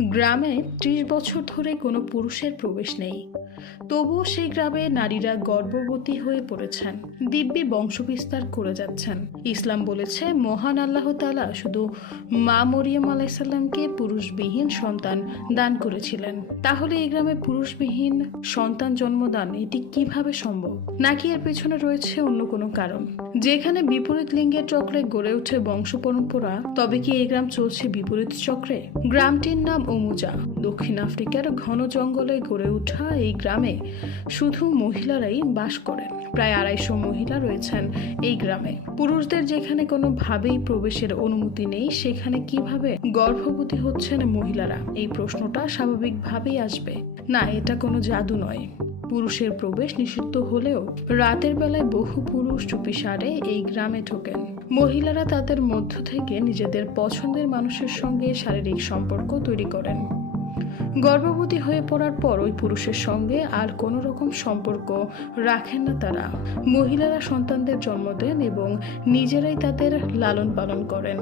গ্রামে ত্রিশ বছর ধরে কোনো পুরুষের প্রবেশ নেই। তবুও সেই গ্রামে নারীরা গর্ভবতী হয়ে পড়েছেন, দিব্যি বংশবিস্তার করে যাচ্ছেন। ইসলাম বলেছে, মহান আল্লাহ তালা শুধু মা মরিয়ম আলাইসাল্লামকে পুরুষবিহীন সন্তান দান করেছিলেন। তাহলে এই গ্রামে পুরুষবিহীন সন্তান জন্মদান এটি কীভাবে সম্ভব? নাকি এর পেছনে রয়েছে অন্য কোনো কারণ? যেখানে বিপরীত লিঙ্গের চক্রে গড়ে ওঠে বংশ পরম্পরা তবে কি এই গ্রাম চলছে বিপরীত চক্রে? গ্রামটির নাম ওমুজা দক্ষিণ আফ্রিকার ঘন জঙ্গলে গড়ে ওঠা এই গ্রামে শুধু মহিলারাই বাস করেন। প্রায় আড়াইশো মহিলা রয়েছেন এই গ্রামে। পুরুষদের যেখানে কোনোভাবেই প্রবেশের অনুমতি নেই, সেখানে কীভাবে গর্ভবতী হচ্ছেন মহিলারা? এই প্রশ্নটা স্বাভাবিকভাবেই আসবে। না, এটা কোনো জাদু নয়। পুরুষের প্রবেশ নিষিদ্ধ হলেও রাতের বেলায় বহু পুরুষ চুপিসারে এই গ্রামে ঢোকেন। মহিলারা তাদের মধ্য থেকে নিজেদের পছন্দের মানুষের সঙ্গে শারীরিক সম্পর্ক তৈরি করেন। গর্ভবতী হয়ে পড়ার পর ওই পুরুষের সঙ্গে আর কোনো রকম সম্পর্ক রাখেন না তারা। মহিলারা সন্তানদের জন্ম দেন এবং নিজেরাই তাদের লালন পালন করেন।